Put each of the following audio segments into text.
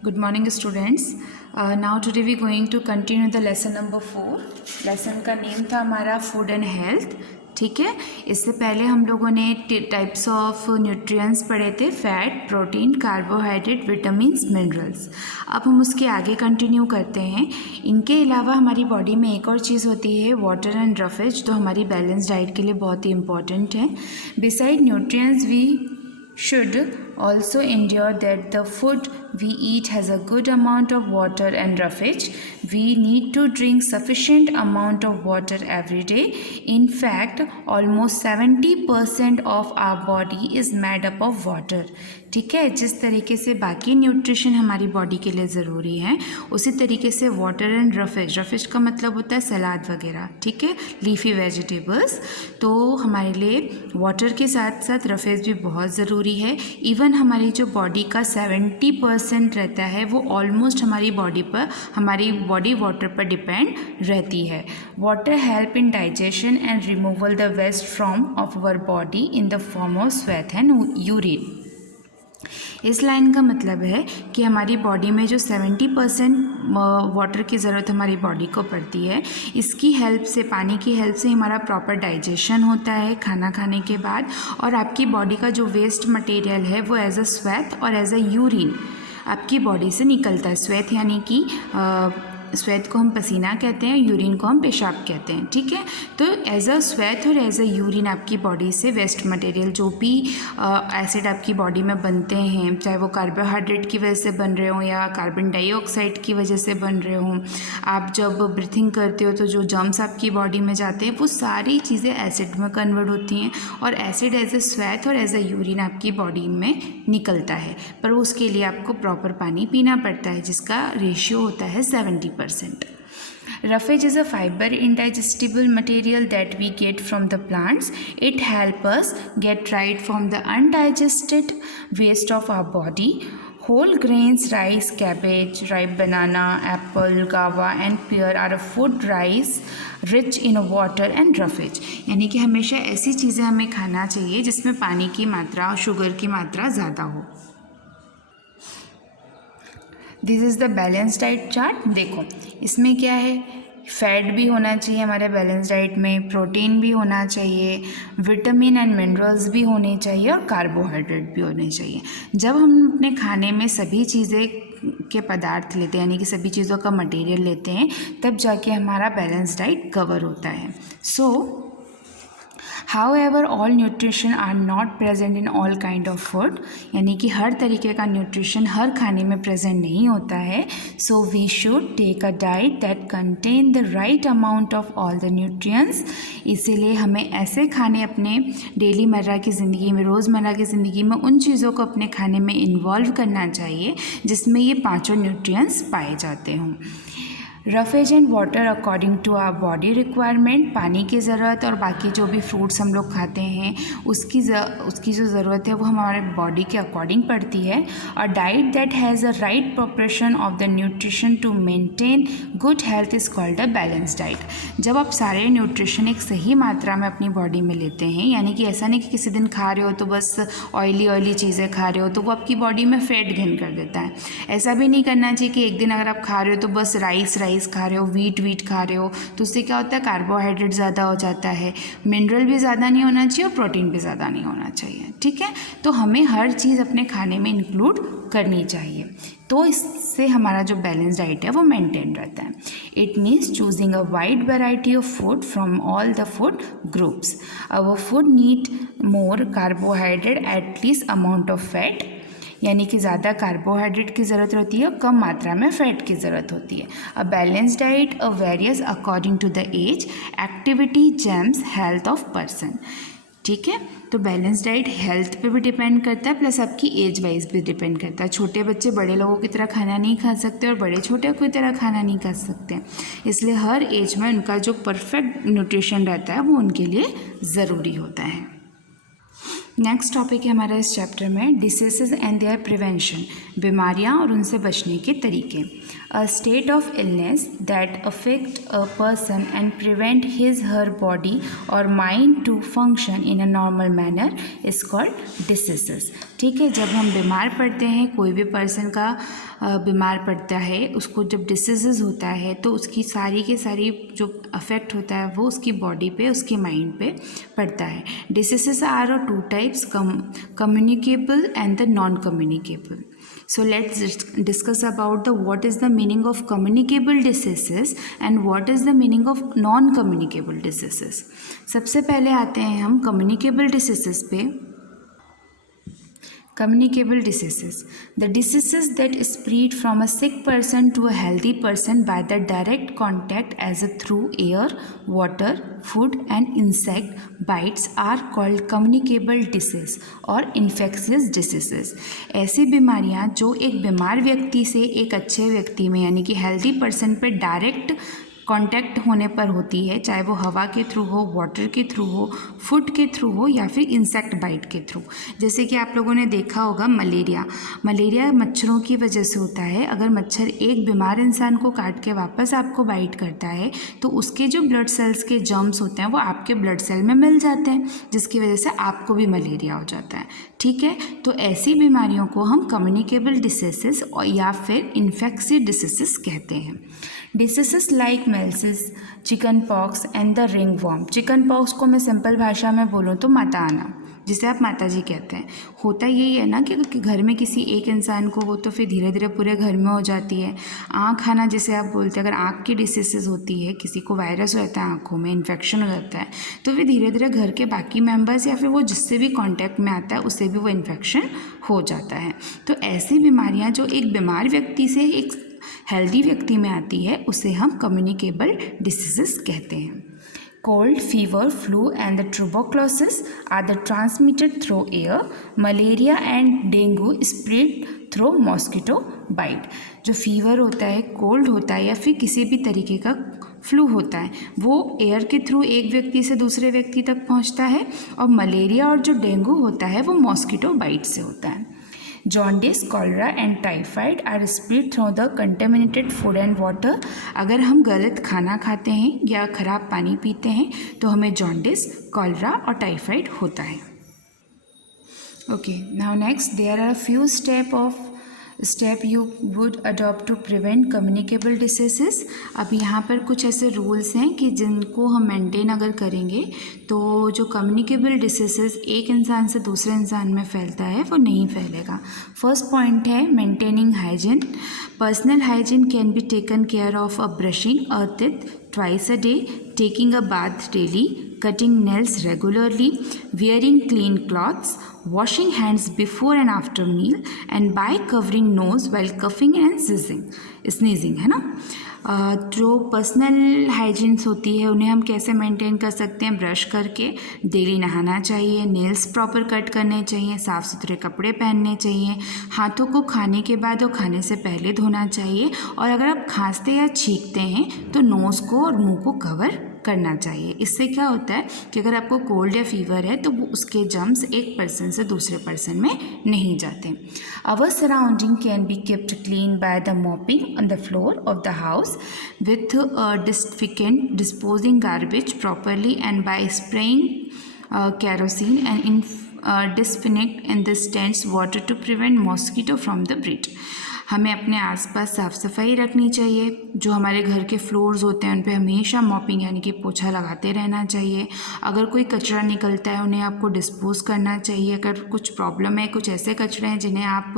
Good morning students. Now today we going to continue the lesson number 4. Lesson का name था हमारा food and health. ठीक है, इससे पहले हम लोगों ने टाइप्स ऑफ न्यूट्रिएंट्स पढ़े थे, fat, protein, carbohydrate, vitamins, minerals. अब हम उसके आगे कंटिन्यू करते हैं. इनके अलावा हमारी बॉडी में एक और चीज़ होती है वाटर एंड रफेज, जो हमारी बैलेंस डाइट के लिए बहुत ही इंपॉर्टेंट है. Beside nutrients we should also ensure that the food we eat has a good amount of water and roughage. We need to drink sufficient amount of water every day. In fact, almost 70% of our body is made up of water. ठीक है, जिस तरीके से बाकी nutrition हमारी body के लिए ज़रूरी है, उसी तरीके से वाटर एंड रफेज, रफेज का मतलब होता है सलाद वगैरह. ठीक है, लीफी वेजिटेबल्स. तो हमारे लिए वाटर के साथ साथ रफेज भी बहुत ज़रूरी है. इवन हमारी जो बॉडी का 70% रहता है वो ऑलमोस्ट हमारी बॉडी वाटर पर डिपेंड रहती है. Water help in digestion and removal the waste from of our body in the form of sweat and urine. इस लाइन का मतलब है कि हमारी बॉडी में जो 70% वाटर की ज़रूरत हमारी बॉडी को पड़ती है, इसकी हेल्प से, पानी की हेल्प से हमारा प्रॉपर डाइजेशन होता है खाना खाने के बाद. और आपकी बॉडी का जो वेस्ट मटेरियल है वो एज अ स्वेट और एज अ यूरिन आपकी बॉडी से निकलता है. स्वेट यानी कि स्वेट को हम पसीना कहते हैं, यूरिन को हम पेशाब कहते हैं. ठीक है, तो एज अ स्वेट और एज अ यूरिन आपकी बॉडी से वेस्ट मटेरियल, जो भी एसिड आपकी बॉडी में बनते हैं, चाहे वो कार्बोहाइड्रेट की वजह से बन रहे हों या कार्बन डाइऑक्साइड की वजह से बन रहे हों, आप जब ब्रीथिंग करते हो तो जो जर्म्स आपकी बॉडी में जाते हैं वो सारी चीज़ें एसिड में कन्वर्ट होती हैं और एसिड एज अ स्वेट और एज अ यूरिन आपकी बॉडी में निकलता है. पर उसके लिए आपको प्रॉपर पानी पीना पड़ता है, जिसका रेशियो होता है 70%. Roughage is a fiber indigestible material that we get from the plants. It helps us get right from the undigested waste of our body. Whole grains, rice, cabbage, ripe banana, apple, guava and pear are a food rich in water and roughage. यानी कि हमेशा ऐसी चीज़ें हमें खाना चाहिए जिसमें पानी की मात्रा और शुगर की मात्रा ज़्यादा हो. This is the balance diet chart. देखो इसमें क्या है, फैट भी होना चाहिए हमारे बैलेंस डाइट में, प्रोटीन भी होना चाहिए, विटामिन एंड मिनरल्स भी होने चाहिए और कार्बोहाइड्रेट भी होने चाहिए. जब हम अपने खाने में सभी चीज़ें के पदार्थ लेते हैं, यानी कि सभी चीज़ों का मटेरियल लेते हैं, तब जाके हमारा बैलेंस डाइट कवर होता है. सो However, all nutrition are not present in all kind of food. यानी कि हर तरीके का न्यूट्रिशन हर खाने में प्रेजेंट नहीं होता है. So we should take a diet that contain the right amount of all the nutrients. इसीलिए हमें ऐसे खाने अपने डेली मर्रा की ज़िंदगी में, रोज़मर्रा की ज़िंदगी में उन चीज़ों को अपने खाने में इन्वॉल्व करना चाहिए जिसमें ये पाँचों न्यूट्रिएंट्स पाए जाते हों. Roughage and water according to our body requirement. पानी की ज़रूरत और बाकी जो भी फ्रूट्स हम लोग खाते हैं उसकी जो ज़रूरत है वो हमारे बॉडी के अकॉर्डिंग पड़ती है. और diet that has a right proportion of the nutrition to maintain good health is called a balance diet. जब आप सारे न्यूट्रिशन एक सही मात्रा में अपनी बॉडी में लेते हैं, यानी कि ऐसा नहीं कि किसी दिन खा रहे हो तो बस ऑयली चीज़ें खा रहे हो तो वो आपकी बॉडी में फैट गेन कर देता है. ऐसा भी नहीं करना चाहिए कि एक दिन अगर आप खा रहे हो तो बस राइस खा रहे हो, वीट खा रहे हो, तो उससे क्या होता है, कार्बोहाइड्रेट ज़्यादा हो जाता है, मिनरल भी ज़्यादा नहीं होना चाहिए और प्रोटीन भी ज़्यादा नहीं होना चाहिए. ठीक है, तो हमें हर चीज़ अपने खाने में इंक्लूड करनी चाहिए, तो इससे हमारा जो बैलेंस डाइट है वो मेंटेन रहता है. It means choosing a wide variety of food from all the food groups. Our food need more carbohydrate at least amount of fat. यानी कि ज़्यादा कार्बोहाइड्रेट की ज़रूरत होती है, कम मात्रा में फ़ैट की ज़रूरत होती है. A balance diet a various according to the age, activity, genes, health of person. ठीक है, तो बैलेंस डाइट हेल्थ पे भी डिपेंड करता है, प्लस आपकी एज वाइज भी डिपेंड करता है. छोटे बच्चे बड़े लोगों की तरह खाना नहीं खा सकते और बड़े छोटे की तरह खाना नहीं खा सकते, इसलिए हर एज में उनका जो परफेक्ट न्यूट्रिशन रहता है वो उनके लिए ज़रूरी होता है. नेक्स्ट टॉपिक है हमारा इस चैप्टर में डिसीजेज एंड देयर प्रिवेंशन, बीमारियां और उनसे बचने के तरीके। A state of illness that affect a person and prevent his her body or mind to function in a normal manner is called diseases. ठीक है, जब हम बीमार पड़ते हैं, कोई भी पर्सन का बीमार पड़ता है, उसको जब डिसीजेज होता है तो उसकी सारी की सारी जो अफेक्ट होता है वो उसकी बॉडी पे, उसके माइंड पे पड़ता है। Diseases are of two types, communicable and the non-communicable. So let's discuss about the what is the meaning of communicable diseases and what is the meaning of non-communicable diseases. सबसे पहले आते हैं हम communicable diseases पे। Communicable diseases, the diseases that spread from a sick person to a healthy person by the direct contact as a through air, water, food and insect bites are called communicable disease और infectious diseases। ऐसी बीमारियां जो एक बीमार व्यक्ति से एक अच्छे व्यक्ति में यानी कि हेल्दी पर्सन पे डायरेक्ट कांटेक्ट होने पर होती है, चाहे वो हवा के थ्रू हो, वाटर के थ्रू हो, फूड के थ्रू हो या फिर इंसेक्ट बाइट के थ्रू। जैसे कि आप लोगों ने देखा होगा मलेरिया मच्छरों की वजह से होता है। अगर मच्छर एक बीमार इंसान को काट के वापस आपको बाइट करता है तो उसके जो ब्लड सेल्स के जर्म्स होते हैं वो आपके ब्लड सेल में मिल जाते हैं, जिसकी वजह से आपको भी मलेरिया हो जाता है। ठीक है, तो ऐसी बीमारियों को हम कम्युनिकेबल डिसीजेस या फिर इन्फेक्शियस डिसीजेस कहते हैं। Diseases like measles, chicken pox and the ringworm. Chicken pox को मैं सिंपल भाषा में बोलूँ तो माता आना, जिसे आप माता जी कहते हैं। होता यही है ना कि घर में किसी एक इंसान को हो तो फिर धीरे धीरे पूरे घर में हो जाती है। आँख आना जिसे आप बोलते हैं, अगर आँख की डिसीजेस होती है, किसी को वायरस हो जाता है, आँखों में इन्फेक्शन हो जाता है, तो फिर धीरे धीरे घर के बाकी मेंबर्स या फिर वो जिससे भी कांटेक्ट में आता है उससे भी वो इन्फेक्शन हो जाता है। तो ऐसी बीमारियाँ जो एक बीमार व्यक्ति से एक हेल्दी व्यक्ति में आती है उसे हम कम्युनिकेबल डिसीजेस कहते हैं। Cold, fever, flu and the tuberculosis are the transmitted through air. Malaria and dengue spread through mosquito bite. जो फीवर होता है, कोल्ड होता है या फिर किसी भी तरीके का फ्लू होता है, वो एयर के थ्रू एक व्यक्ति से दूसरे व्यक्ति तक पहुंचता है। और मलेरिया और जो डेंगू होता है वो मॉस्किटो बाइट से होता है। Jaundice, cholera and typhoid are spread through the contaminated food and water. अगर हम गलत खाना खाते हैं या ख़राब पानी पीते हैं तो हमें जॉन्डिस, कॉलरा और टाइफाइड होता है। Okay, now next there are few step you would adopt to prevent communicable diseases. अब यहाँ पर कुछ ऐसे रूल्स हैं कि जिनको हम मेंटेन अगर करेंगे तो जो कम्युनिकेबल डिसीजेस एक इंसान से दूसरे इंसान में फैलता है वो नहीं फैलेगा। फर्स्ट पॉइंट है maintaining hygiene. Personal hygiene can be taken care of a brushing a teeth twice a day, taking a bath daily, cutting nails regularly, wearing clean clothes, washing hands before and after meal, and by covering nose while coughing and sneezing, है ना। जो personal hygienes होती है उन्हें हम कैसे maintain कर सकते हैं? ब्रश करके, डेली नहाना चाहिए, नेल्स प्रॉपर कट करने चाहिए, साफ़ सुथरे कपड़े पहनने चाहिए, हाथों को खाने के बाद और खाने से पहले धोना चाहिए, और अगर आप खांसते या छींकते हैं तो नोज़ को और मुंह को कवर करना चाहिए। इससे क्या होता है कि अगर आपको कोल्ड या फीवर है तो वो उसके जर्म्स एक पर्सन से दूसरे पर्सन में नहीं जाते। Our surrounding can be kept clean by the mopping on the floor of the house with disinfectant, disposing garbage properly, and by spraying kerosene and disinfectant in the stands water to prevent mosquito from the breed. हमें अपने आसपास साफ़ सफाई रखनी चाहिए। जो हमारे घर के फ्लोर्स होते हैं उन पे हमेशा मॉपिंग यानी कि पोछा लगाते रहना चाहिए। अगर कोई कचरा निकलता है उन्हें आपको डिस्पोज करना चाहिए। अगर कुछ प्रॉब्लम है, कुछ ऐसे कचरे हैं जिन्हें आप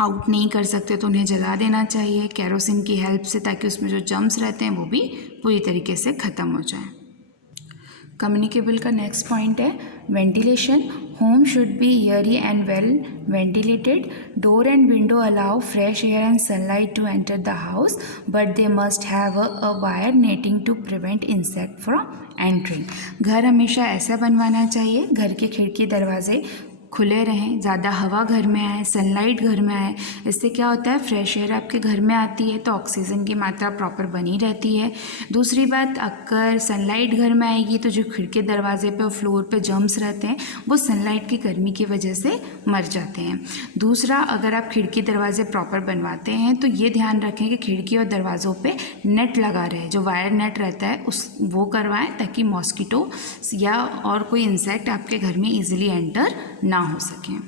आउट नहीं कर सकते तो उन्हें जला देना चाहिए केरोसिन की हेल्प से, ताकि उसमें जो जर्म्स रहते हैं वो भी पूरी तरीके से ख़त्म हो जाए। कम्युनिकेबल का नेक्स्ट पॉइंट है ventilation. Home should be airy and well ventilated. Door and window allow fresh air and sunlight to enter the house, but they must have a wire netting to prevent insect from entering. घर हमेशा ऐसा बनवाना चाहिए, घर के खिड़की दरवाजे खुले रहें, ज़्यादा हवा घर में आए, सनलाइट घर में आए। इससे क्या होता है, फ्रेश एयर आपके घर में आती है तो ऑक्सीजन की मात्रा प्रॉपर बनी रहती है। दूसरी बात, अगर सनलाइट घर में आएगी तो जो खिड़की दरवाजे पे और फ्लोर पे जर्म्स रहते हैं वो सनलाइट की गर्मी की वजह से मर जाते हैं। दूसरा, अगर आप खिड़की दरवाजे प्रॉपर बनवाते हैं तो ये ध्यान रखें कि खिड़की और दरवाज़ों पे नेट लगा रहे, जो वायर नेट रहता है वो करवाएं, ताकि मॉस्किटो या और कोई इंसेक्ट आपके घर में इजीली एंटर ना हो सकें।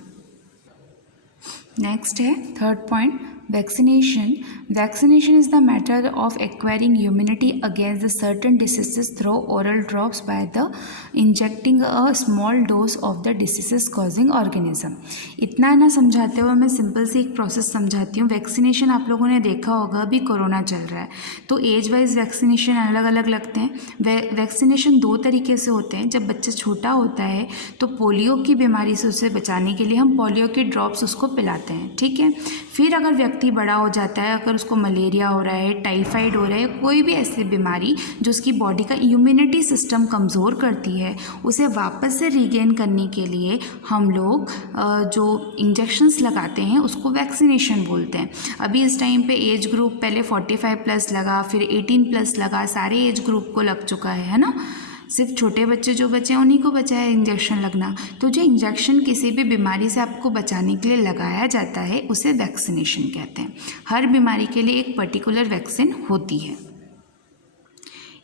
नेक्स्ट है third point, vaccination. Vaccination is the matter of acquiring immunity against the certain diseases through oral drops by the injecting a small dose of the diseases causing organism. इतना ना समझाते हुए मैं simple सी एक प्रोसेस समझाती हूँ। Vaccination आप लोगों ने देखा होगा, अभी कोरोना चल रहा है तो एज वाइज वैक्सीनेशन अलग अलग लगते हैं। वैक्सीनेशन दो तरीके से होते हैं। जब बच्चा छोटा होता है तो पोलियो की बीमारी से उसे बचाने के लिए हम पोलियो के ड्रॉप्स उसको पिलाते हैं, ठीक है। फिर अगर व्यक्ति बड़ा हो जाता है, अगर उसको मलेरिया हो रहा है, टाइफाइड हो रहा है, कोई भी ऐसी बीमारी जो उसकी बॉडी का इम्यूनिटी सिस्टम कमज़ोर करती है, उसे वापस से रीगेन करने के लिए हम लोग जो इंजेक्शंस लगाते हैं उसको वैक्सीनेशन बोलते हैं। अभी इस टाइम पे एज ग्रुप पहले 45+ लगा, फिर 18+ लगा, सारे एज ग्रुप को लग चुका है ना। सिर्फ छोटे बच्चे जो बचे हैं उन्हीं को बचा है इंजेक्शन लगना। तो जो इंजेक्शन किसी भी बीमारी से आपको बचाने के लिए लगाया जाता है उसे वैक्सीनेशन कहते हैं। हर बीमारी के लिए एक पर्टिकुलर वैक्सीन होती है।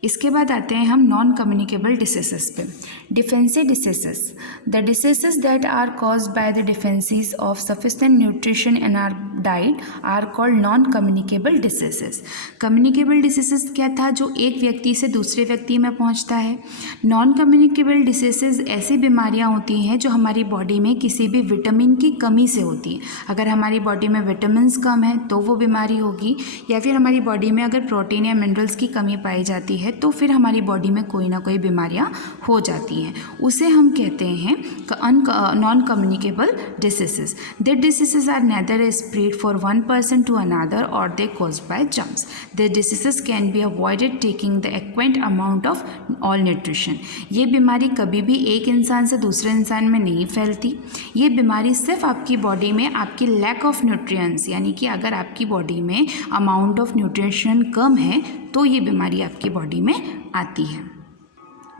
इसके बाद आते हैं हम नॉन कम्युनिकेबल डिसीजेस पे। Deficiency diseases, the diseases that are caused by the deficiencies of sufficient nutrition in our diet are called non communicable diseases. Communicable diseases क्या था, जो एक व्यक्ति से दूसरे व्यक्ति में पहुंचता है। नॉन कम्युनिकेबल डिसीजेस ऐसी बीमारियां होती हैं जो हमारी बॉडी में किसी भी विटामिन की कमी से होती हैं। अगर हमारी बॉडी में विटामिन कम है तो वो बीमारी होगी, या फिर हमारी बॉडी में अगर प्रोटीन या मिनरल्स की कमी पाई जाती है तो फिर हमारी बॉडी में कोई ना कोई बीमारियां हो जाती हैं। उसे हम कहते हैं non communicable diseases. They diseases are neither spread for one person to another or they caused by germs. They diseases can be avoided taking the एक्वेंट अमाउंट ऑफ ऑल न्यूट्रिशन। ये बीमारी कभी भी एक इंसान से दूसरे इंसान में नहीं फैलती। ये बीमारी सिर्फ आपकी बॉडी में आपकी लैक ऑफ न्यूट्रिएंट्स, यानी कि अगर आपकी बॉडी में अमाउंट ऑफ न्यूट्रिशन कम है तो ये बीमारी आपकी बॉडी में आती है।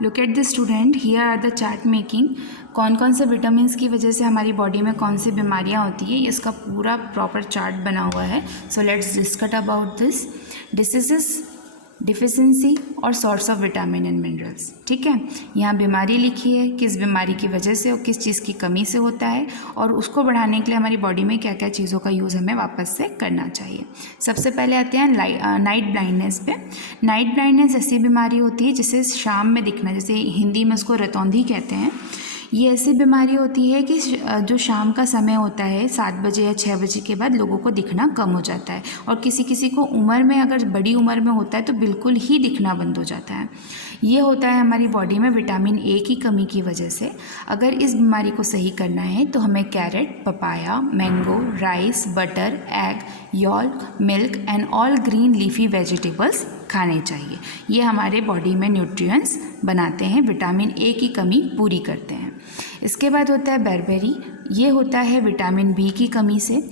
Look at the student, here are the chart making. कौन कौन से विटामिन की वजह से हमारी बॉडी में कौन सी बीमारियां होती है, इसका पूरा प्रॉपर चार्ट बना हुआ है। So let's discuss about this. Diseases, deficiency और source of vitamin and minerals, ठीक है। यहाँ बीमारी लिखी है, किस बीमारी की वजह से और किस चीज़ की कमी से होता है, और उसको बढ़ाने के लिए हमारी बॉडी में क्या क्या चीज़ों का यूज़ हमें वापस से करना चाहिए। सबसे पहले आते हैं नाइट ब्लाइंडनेस पे। नाइट ब्लाइंडनेस ऐसी बीमारी होती है जिसे शाम में दिखना, जैसे हिंदी में उसको रतौंधी कहते हैं। ये ऐसी बीमारी होती है कि जो शाम का समय होता है 7 बजे या 6 बजे के बाद लोगों को दिखना कम हो जाता है, और किसी किसी को उम्र में, अगर बड़ी उम्र में होता है तो बिल्कुल ही दिखना बंद हो जाता है। ये होता है हमारी बॉडी में विटामिन ए की कमी की वजह से। अगर इस बीमारी को सही करना है तो हमें carrot, papaya, mango, rice, butter, egg, yolk, milk and all green leafy vegetables खाने चाहिए। ये हमारे बॉडी में न्यूट्रिएंट्स बनाते हैं, विटामिन ए की कमी पूरी करते हैं। इसके बाद होता है बेरबेरी। ये होता है विटामिन बी की कमी से।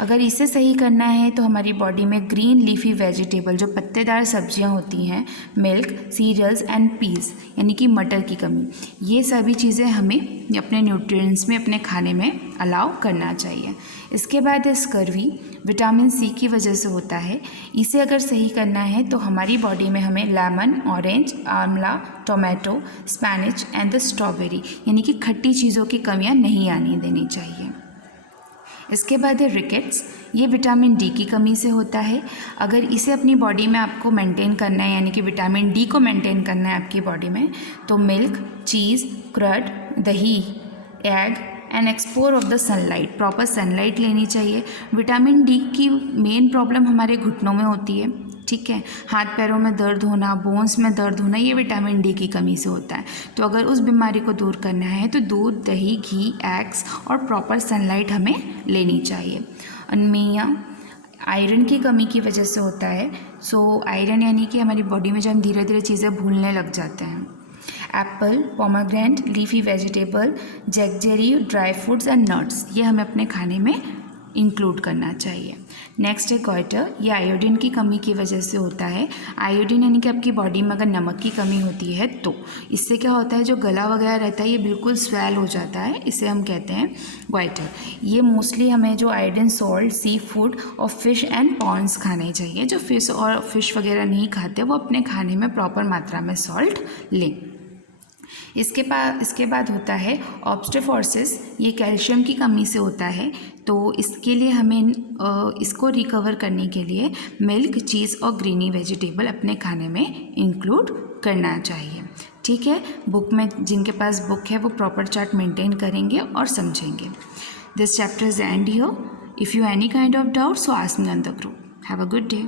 अगर इसे सही करना है तो हमारी बॉडी में ग्रीन लीफी वेजिटेबल, जो पत्तेदार सब्जियां होती हैं, मिल्क, सीरियल्स एंड पीस, यानी कि मटर की कमी, ये सभी चीज़ें हमें अपने न्यूट्रिएंट्स में, अपने खाने में अलाउ करना चाहिए। इसके बाद है स्कर्वी। विटामिन सी की वजह से होता है। इसे अगर सही करना है तो हमारी बॉडी में हमें लेमन, ऑरेंज, आंवला, टोमेटो, स्पैनिच एंड द स्ट्रॉबेरी, यानी कि खट्टी चीज़ों की कमियां नहीं आने देनी चाहिए। इसके बाद है रिकेट्स। ये विटामिन डी की कमी से होता है। अगर इसे अपनी बॉडी में आपको मेंटेन करना है, यानी कि विटामिन डी को मेंटेन करना है आपकी बॉडी में, तो मिल्क, चीज़, कर्ड, दही, egg and exposure of the sunlight, proper sunlight लेनी चाहिए। विटामिन डी की मेन प्रॉब्लम हमारे घुटनों में होती है, ठीक है। हाथ पैरों में दर्द होना, बोन्स में दर्द होना, ये विटामिन डी की कमी से होता है। तो अगर उस बीमारी को दूर करना है तो दूध, दही, घी, एग्स और प्रॉपर सनलाइट हमें लेनी चाहिए। अनीमिया आयरन की कमी की वजह से होता है। सो आयरन यानी कि हमारी बॉडी में जब हम धीरे धीरे चीज़ें भूलने लग जाते हैं। Apple, pomegranate, leafy vegetable, jaggery, dry fruits and nuts, ये हमें अपने खाने में इंक्लूड करना चाहिए। नेक्स्ट है गॉइटर, ये आयोडीन की कमी की वजह से होता है। आयोडीन यानी कि आपकी बॉडी में अगर नमक की कमी होती है तो इससे क्या होता है, जो गला वगैरह रहता है ये बिल्कुल स्वेल हो जाता है, इसे हम कहते हैं गॉइटर। ये मोस्टली हमें जो आयोडीन सॉल्ट, सी फूड और फिश एंड पॉन्ड्स खाने चाहिए। जो फिश वगैरह नहीं खाते वो अपने खाने में प्रॉपर मात्रा में सॉल्ट लें। इसके बाद होता है ऑब्स्टेफोर्सिस, ये कैल्शियम की कमी से होता है। तो इसके लिए हमें इसको रिकवर करने के लिए मिल्क, चीज़ और ग्रीनी वेजिटेबल अपने खाने में इंक्लूड करना चाहिए। ठीक है, बुक में जिनके पास बुक है वो प्रॉपर चार्ट मेंटेन करेंगे और समझेंगे। This chapter is and here. If you any kind of doubt so ask me on the group. Have a good day.